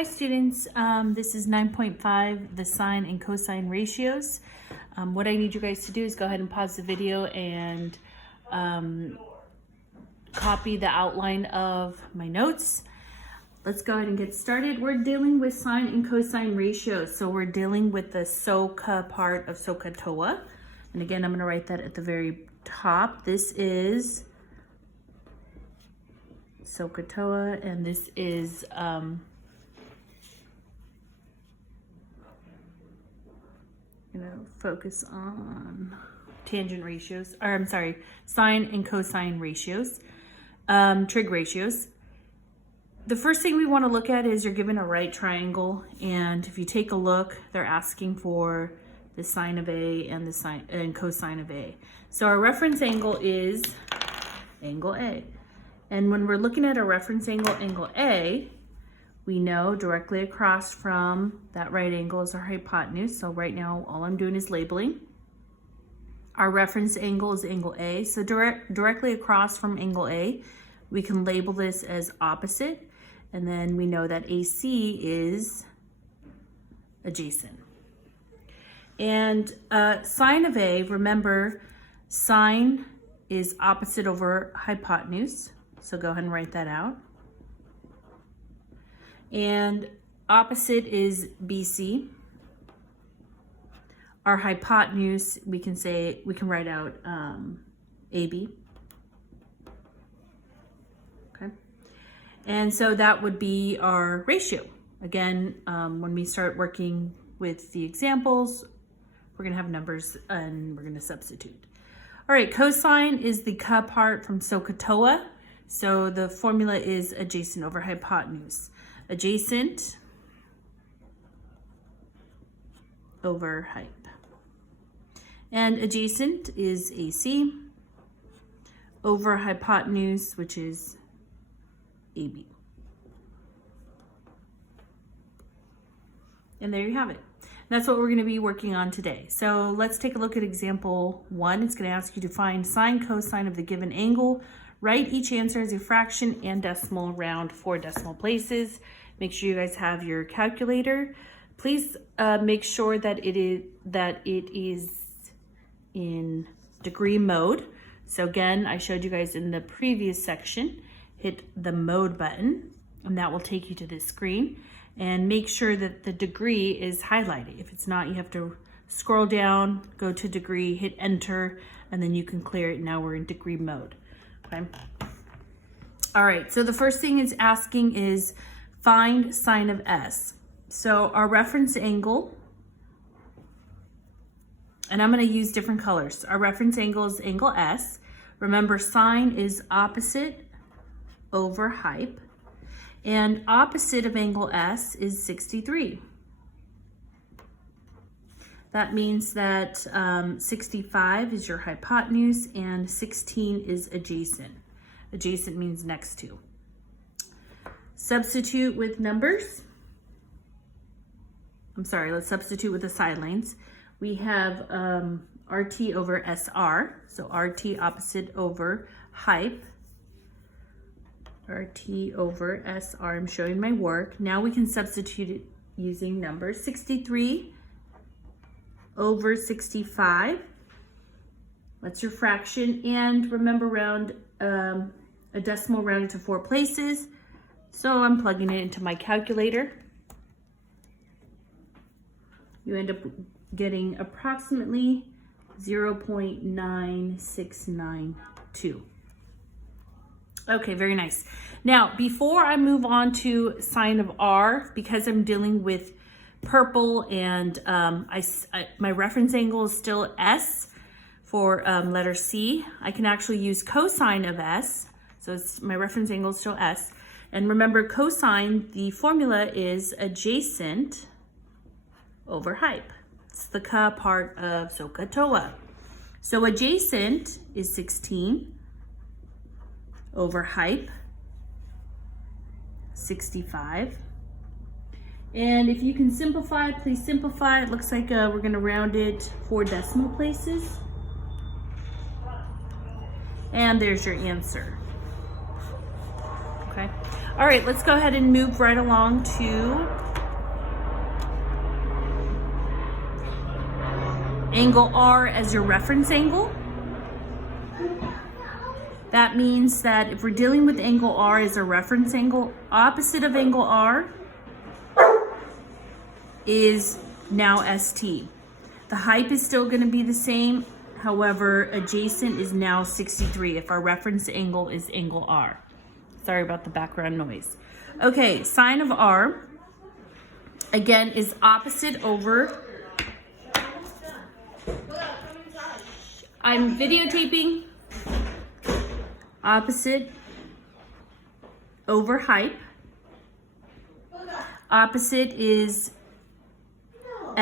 Hi students, this is 9.5, the sine and cosine ratios. What I need you guys to do is go ahead and pause the video and copy the outline of my notes. Let's go ahead and get started. We're dealing with sine and cosine ratios. So we're dealing with the SOHCA part of SOHCA-TOA. And again, I'm going to write that at the very top. This is SOHCA-TOA, and this is focus on tangent ratios, or I'm sorry, sine and cosine ratios, trig ratios. The first thing we want to look at is you're given a right triangle, and if you take a look, they're asking for the sine of A and the sine and cosine of A. So our reference angle is angle A. And when we're looking at a reference angle, angle A, we know directly across from that right angle is our hypotenuse. So right now, all I'm doing is labeling. Our reference angle is angle A. So directly across from angle A, we can label this as opposite. And then we know that AC is adjacent. And sine of A, remember, sine is opposite over hypotenuse. So go ahead and write that out. And opposite is BC. Our hypotenuse, we can write out AB. Okay. And so that would be our ratio. Again, when we start working with the examples, we're gonna have numbers and we're gonna substitute. All right, cosine is the ca part from SOHCA-TOA. So the formula is adjacent over hypotenuse. Adjacent over hyp. And adjacent is AC over hypotenuse, which is AB. And there you have it. That's what we're going to be working on today. So let's take a look at example 1. It's going to ask you to find sine, cosine of the given angle. Write each answer as a fraction and decimal round 4 decimal places. Make sure you guys have your calculator. Please make sure that it is in degree mode. So again, I showed you guys in the previous section, hit the mode button, and that will take you to this screen. And make sure that the degree is highlighted. If it's not, you have to scroll down, go to degree, hit enter, and then you can clear it. Now we're in degree mode. Okay. All right, so the first thing it's asking is find sine of S. So our reference angle, and I'm going to use different colors. Our reference angle is angle S. Remember, sine is opposite over hyp, and opposite of angle S is 63. That means that 65 is your hypotenuse and 16 is adjacent. Adjacent means next to. Substitute with numbers. I'm sorry, let's substitute with the side lanes. We have RT over SR. So RT opposite over hyp. RT over SR, I'm showing my work. Now we can substitute it using numbers. 63 over 65. That's your fraction. And remember, round a decimal rounded to 4 places. So I'm plugging it into my calculator. You end up getting approximately 0.9692. Okay, very nice. Now, before I move on to sine of R, because I'm dealing with purple and my reference angle is still S for letter C, I can actually use cosine of S. So my reference angle is still S. And remember, cosine, the formula is adjacent over hyp. It's the ca part of SOHCA-TOA. So adjacent is 16 over hyp, 65. And if you can simplify, please simplify. It looks like we're going to round it 4 decimal places. And there's your answer. Okay. All right, let's go ahead and move right along to angle R as your reference angle. That means that if we're dealing with angle R as a reference angle, opposite of angle R is now ST. The height is still going to be the same. However, adjacent is now 63 if our reference angle is angle R. Sorry about the background noise. Okay, sine of R, again, is opposite over. I'm videotaping. Opposite over height. Opposite is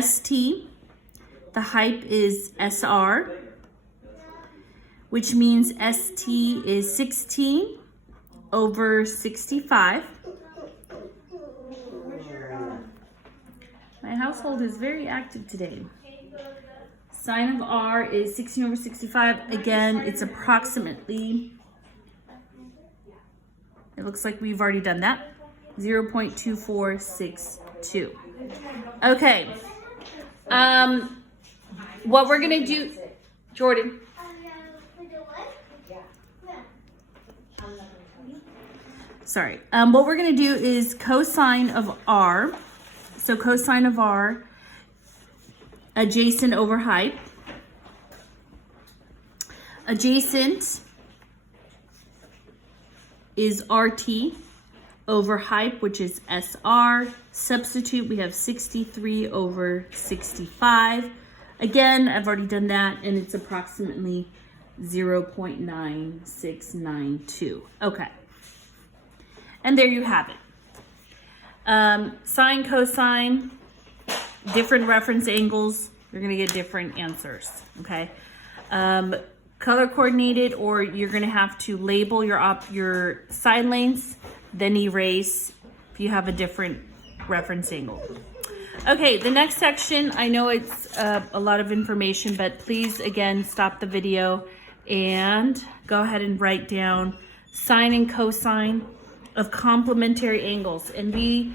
ST. The height is SR, which means ST is 16 over 65. My household is very active today. Sine of R is 16 over 65. Again, it's approximately, it looks like we've already done that, 0.2462. Okay. What we're gonna do, Jordan. Sorry. What we're gonna do is cosine of R. So cosine of R, adjacent over height. Adjacent is RT over height, which is SR. Substitute, we have 63 over 65. Again, I've already done that, and it's approximately 0.9692. Okay. And there you have it. Sine, cosine, different reference angles, you're going to get different answers, okay? Color coordinated, or you're going to have to label your side lengths, then erase if you have a different reference angle. Okay, the next section, I know it's a lot of information, but please, again, stop the video and go ahead and write down sine and cosine of complementary angles. And we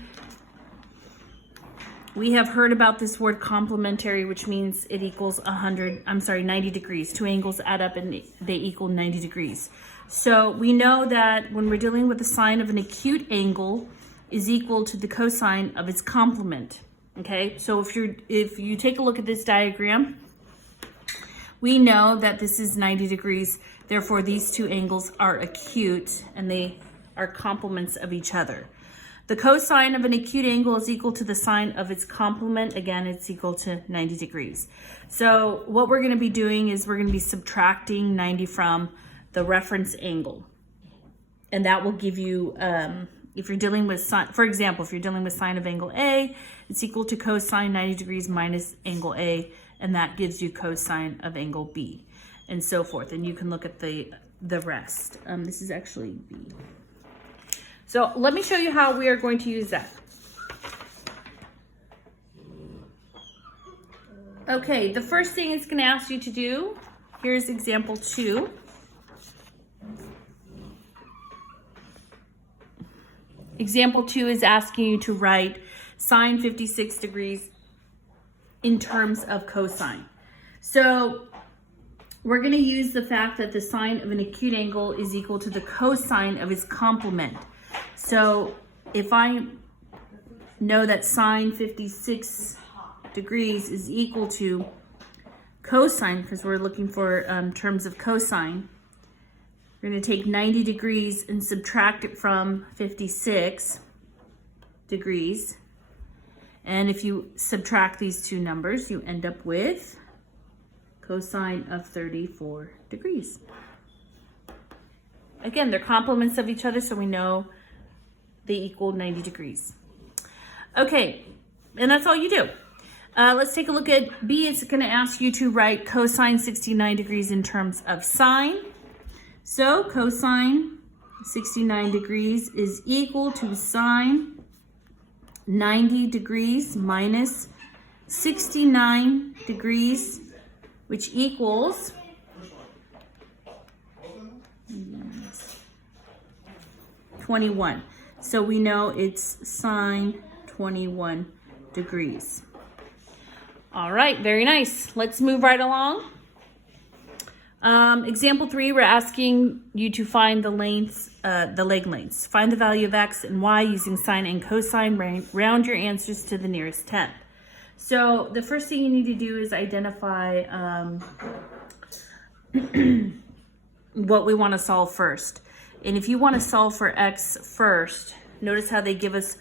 have heard about this word complementary, which means it equals 90 degrees. Two angles add up and they equal 90 degrees. So we know that when we're dealing with the sine of an acute angle is equal to the cosine of its complement. Okay, so if you take a look at this diagram, we know that this is 90 degrees. Therefore, these two angles are acute and they are complements of each other. The cosine of an acute angle is equal to the sine of its complement. Again, it's equal to 90 degrees. So what we're going to be doing is we're going to be subtracting 90 from the reference angle. And that will give you, if you're dealing with sine, for example, if you're dealing with sine of angle A, it's equal to cosine 90 degrees minus angle A, and that gives you cosine of angle B, and so forth. And you can look at the rest. This is actually B. So let me show you how we are going to use that. Okay, the first thing it's going to ask you to do, here's example 2. Example 2 is asking you to write sine 56 degrees in terms of cosine. So we're going to use the fact that the sine of an acute angle is equal to the cosine of its complement. So if I know that sine 56 degrees is equal to cosine, because we're looking for terms of cosine, we're going to take 90 degrees and subtract it from 56 degrees. And if you subtract these two numbers, you end up with cosine of 34 degrees. Again, they're complements of each other, so we know they equal 90 degrees. Okay, and that's all you do. Let's take a look at B. It's going to ask you to write cosine 69 degrees in terms of sine. So cosine 69 degrees is equal to sine 90 degrees minus 69 degrees, which equals 21. So we know it's sine 21 degrees. All right, very nice. Let's move right along. Example 3, we're asking you to find the lengths, the leg lengths. Find the value of x and y using sine and cosine. Round your answers to the nearest tenth. So the first thing you need to do is identify what we want to solve first. And if you want to solve for x first, notice how they give us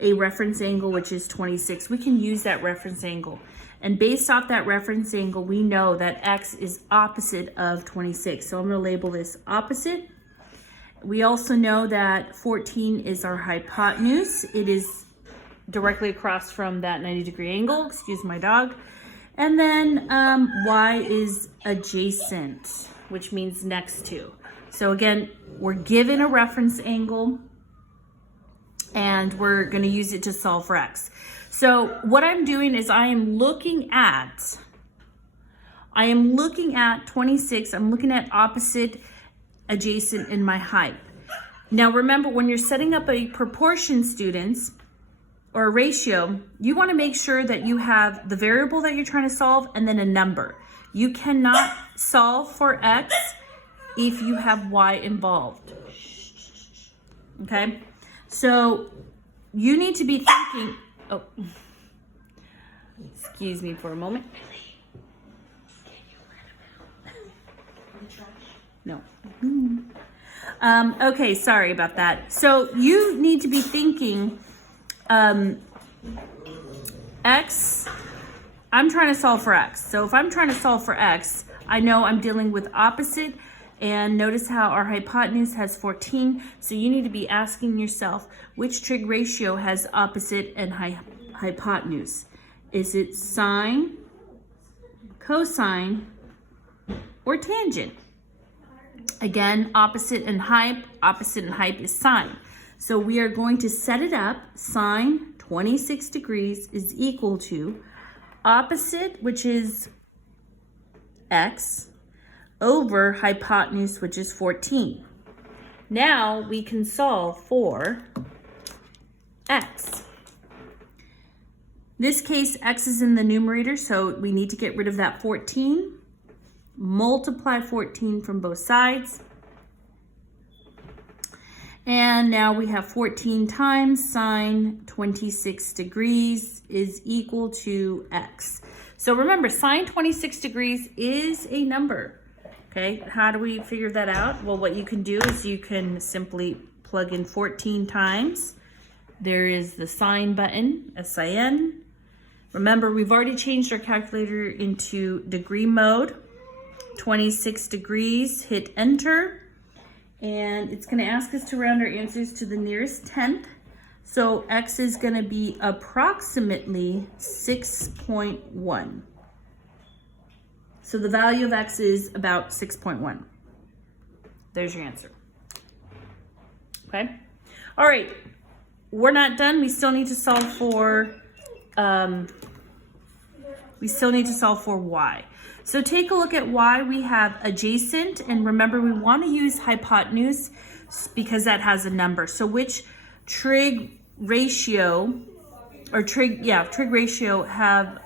a reference angle, which is 26. We can use that reference angle. And based off that reference angle, we know that x is opposite of 26. So I'm going to label this opposite. We also know that 14 is our hypotenuse. It is directly across from that 90-degree angle. Excuse my dog. And then y is adjacent, which means next to. So again, we're given a reference angle, and we're going to use it to solve for x. So what I'm doing is I am looking at 26. I'm looking at opposite, adjacent, and my height. Now remember, when you're setting up a proportion, students, or a ratio, you want to make sure that you have the variable that you're trying to solve and then a number. You cannot solve for x if you have y involved. Okay? So you need to be thinking, oh, excuse me for a moment. No. Okay, sorry about that. So you need to be thinking, x, I'm trying to solve for x. So if I'm trying to solve for x, I know I'm dealing with opposite. And notice how our hypotenuse has 14. So you need to be asking yourself, which trig ratio has opposite and hypotenuse? Is it sine, cosine, or tangent? Again, opposite and hype is sine. So we are going to set it up. Sine 26 degrees is equal to opposite, which is x, over hypotenuse, which is 14. Now we can solve for x. This case, x is in the numerator, so we need to get rid of that 14. Multiply 14 from both sides. And now we have 14 times sine 26 degrees is equal to x. So remember, sine 26 degrees is a number. Okay, how do we figure that out? Well, what you can do is you can simply plug in 14 times. There is the sine button, S-I-N. Remember, we've already changed our calculator into degree mode. 26 degrees, hit enter. And it's going to ask us to round our answers to the nearest tenth. So x is going to be approximately 6.1. So the value of x is about 6.1. There's your answer. Okay. All right. We're not done. We still need to solve for y. So take a look at y. We have adjacent, and remember we want to use hypotenuse because that has a number. So which trig ratio have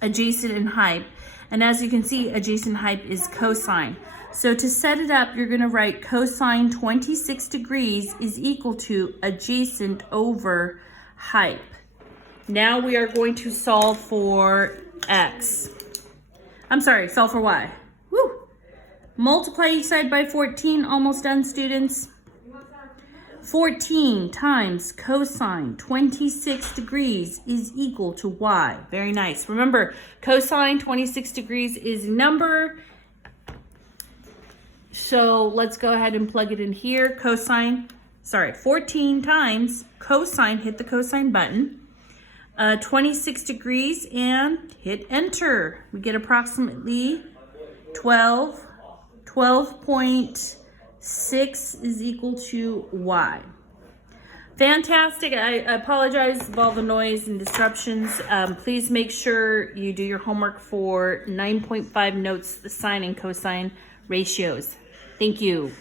adjacent and hype? And as you can see, adjacent hype is cosine. So to set it up, you're going to write cosine 26 degrees is equal to adjacent over hype. Now we are going to solve for x. I'm sorry, solve for y. Woo! Multiply each side by 14. Almost done, students. 14 times cosine 26 degrees is equal to y. Very nice. Remember, cosine 26 degrees is a number. So let's go ahead and plug it in here. 14 times cosine, hit the cosine button. 26 degrees and hit enter. We get approximately 12. 12.6 is equal to y. Fantastic. I apologize for all the noise and disruptions. Please make sure you do your homework for 9.5 notes, the sine and cosine ratios. Thank you.